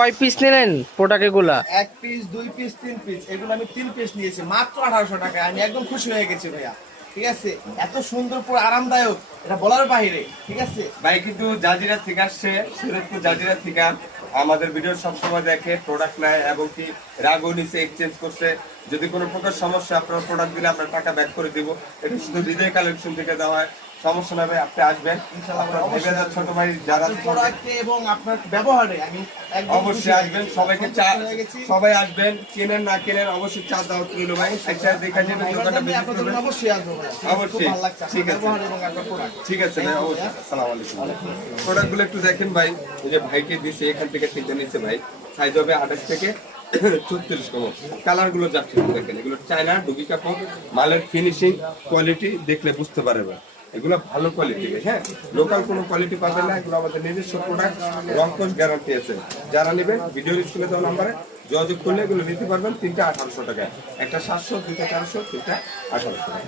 কয় পিস নিলেন প্রোডাক্ট এগুলা? এক পিস, দুই পিস, তিন পিস, এগুলো আমি 3 পিস নিয়েছি মাত্র 1800 টাকায়। আমি একদম খুশি হয়ে গেছি ভাইয়া। ঠিক আছে, এত সুন্দর পুরো আরামদায়ক, এটা বলার বাইরে। ঠিক আছে ভাই কিন্তু জাজিরা থেকে আসছে, শরীয়তপুর জাজিরা থেকে আমাদের ভিডিও সবসময় দেখে, প্রোডাক্ট নেয় এবং কি রাগও নিচে এক্সচেঞ্জ করছে। যদি কোনো প্রকার সমস্যা আপনার প্রোডাক্ট দিলে আমরা টাকা ব্যাক করে দিব। এটা শুধু হৃদয় কালেকশন থেকে দেওয়া হয়, সমস্যা না ভাই, আপনি আসবেন ইনশাআল্লাহ। আপনার ভেবে ছোট ভাই যারা প্রোডাক্টে এবং আপনার ব্যবহারে আমি একদম খুশি অবশ্যই হয়ে আসবেন, গেছি। সবাইকে চা, সন্তুষ্ট হয়ে গেছি। সবাই আসবেন, কেনেন না কেনেন অবশ্যই চা দাওয়াত রইল ভাই। আচ্ছা দেখা যাবে দোকানটা আমি ভিজিট আপনাদের করবেন। জন্য অবশ্যই আসবো ভাইয়া। খুব অবশ্যই, ভালো লাগছে ঠিক আপনার আছে। ব্যবহার এবং আপনার প্রোডাক্ট। ঠিক আছে ভাই, অবশ্যই। আসসালামু আলাইকুম। প্রোডাক্টগুলো একটু দেখেন ভাই, এই যে ভাইকে দিছে এখান থেকে ঠিক নিচ্ছে ভাই, সাইজ হবে 28 থেকে 34 কম। কালার গুলো যাচ্ছে দেখেন, এগুলো চায়না ডুগি কাপড়, মালের ফিনিশিং কোয়ালিটি দেখলে বুঝতে পারবে এগুলো ভালো কোয়ালিটি। হ্যাঁ, লোকাল কোনো কোয়ালিটি পাবেন না, এগুলো আমাদের নিজস্ব প্রোডাক্ট, রংকশ গ্যারান্টি আছে। যারা নেবেন ভিডিওর স্ক্রিনে দেওয়া নাম্বারে যোগাযোগ করলে এগুলো নিতে পারবেন। তিনটা 1800 টাকা, একটা 700, দুইটা 400, তিনটা 1800 টাকা।